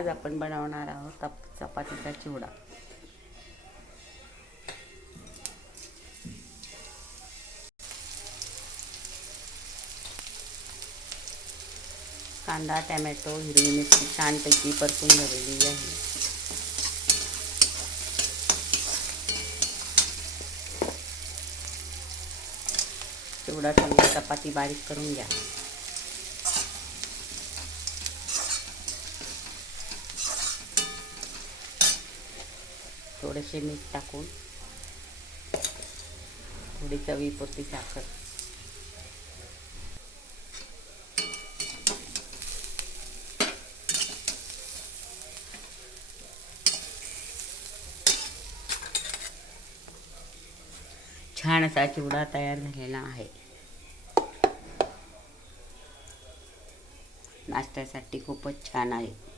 आज आपण बनवणार आहोत चपातीचा चिवडा. कांदा, टॅमॅटो, हिरवी मिरची छानपैकी परतून झालेली आहे. चिवडा चांगली चपाती बारीक करून घ्या. थोडेसे मीठ टाकून थोडी चवीपुरती साखर. छान असा चिवडा तयार झालेला आहे. नाश्त्यासाठी खूपच छान आहे.